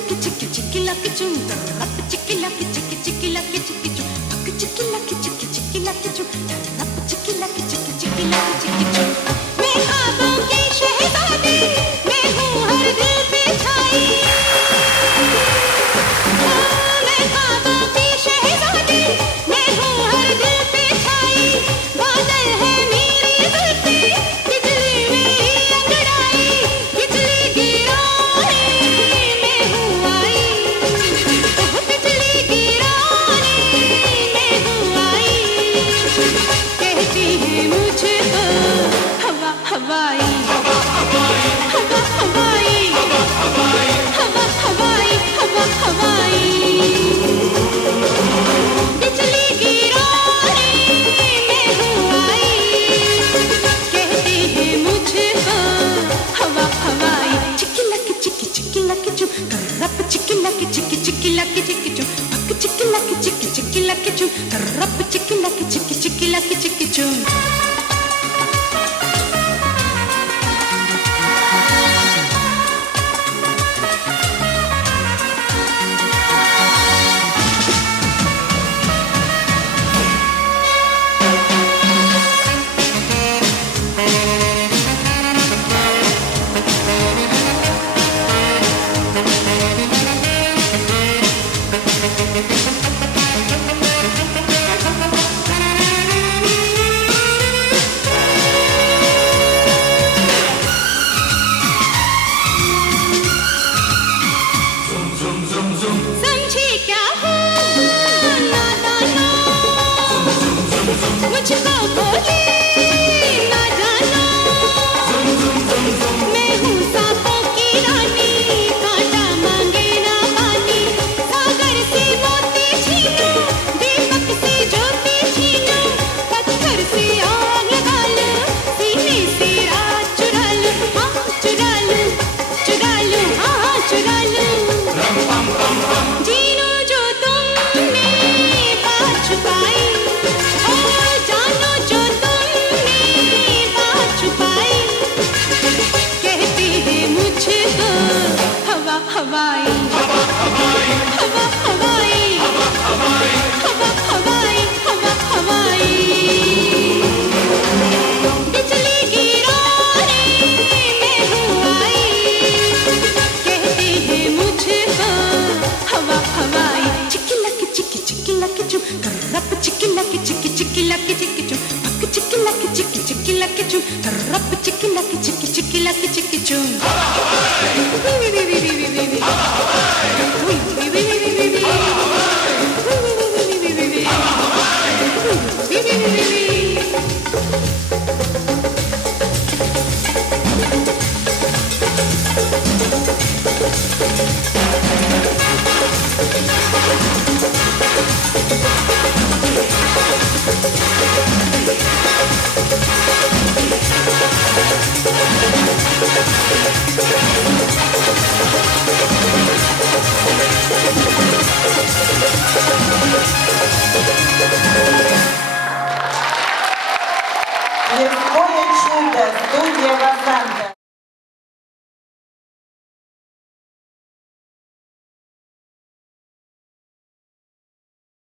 lucky, chicky, chicky, lucky, chum, up, chicky, lucky, chicky, chicky, lucky, chicky, chum, chicky, lucky, chicky, chicky, lucky, chum, up, chicky, lucky, chicky, chicky, lucky, chicky, chum. मैं ख्वाबों की शहज़ादी, मैं हूँ हर दिल पे छाई। मैं ख्वाबों की शहज़ादी, मैं हूँ हर दिल पे छाई। बादल है मेरी जुल्फ़ी, बिजली मेरी अंगड़ाई, बिजली गिराने मैं हूँ आई। बिजली गिराने मैं हूँ आई। कहती है मुझको हवा हवाई, हवा हवाई, हवा हवाई, हवा हवाई। बिजली गिराने मैं हूँ आई। कहती है मुझको हवा हवाई। चिकी लकी चिकी चिकी लकी चू, रप चिकी लकी चिकी चिकी लकी चिकी चू, पक चिकी लकी चिकी चिकी लकी चू, रप चिकी लकी चिकी चिकी लकी चिकी चू। समझे क्या हो नादानो, मुझको बोले ना जानो। मैं हूँ सांपों की रानी, कांटा मांगे ना पानी। सागर से मोती छीनो, दीपक से ज्योति छीनो, पत्थर से आग लगा लो, सीने से रात चुरा लो, हाँ चुरा लो, चुरा लो, हाँ चुरा लो। जीनो जो तुमने बात छुपाई, ओ जानो जो तुमने बात छुपाई। कहती है मुझको हवा हवाई, हवा हवाई, हवा हवाई, हवा हवाई, हवा हवाई। बिजली गिराने मैं हूँ आई। कहती है मुझको हवा हवाई। चिकी लकी चिकी चिकी लकी चू, रप चिकी लकी चिकी चिकी लकी चिकी चू, पक चिकी लकी चिकी चिकी लकी चू, रप चिकी लकी चिकी चिकी लकी चिकी चू। Лесное чудо, студия Васанта.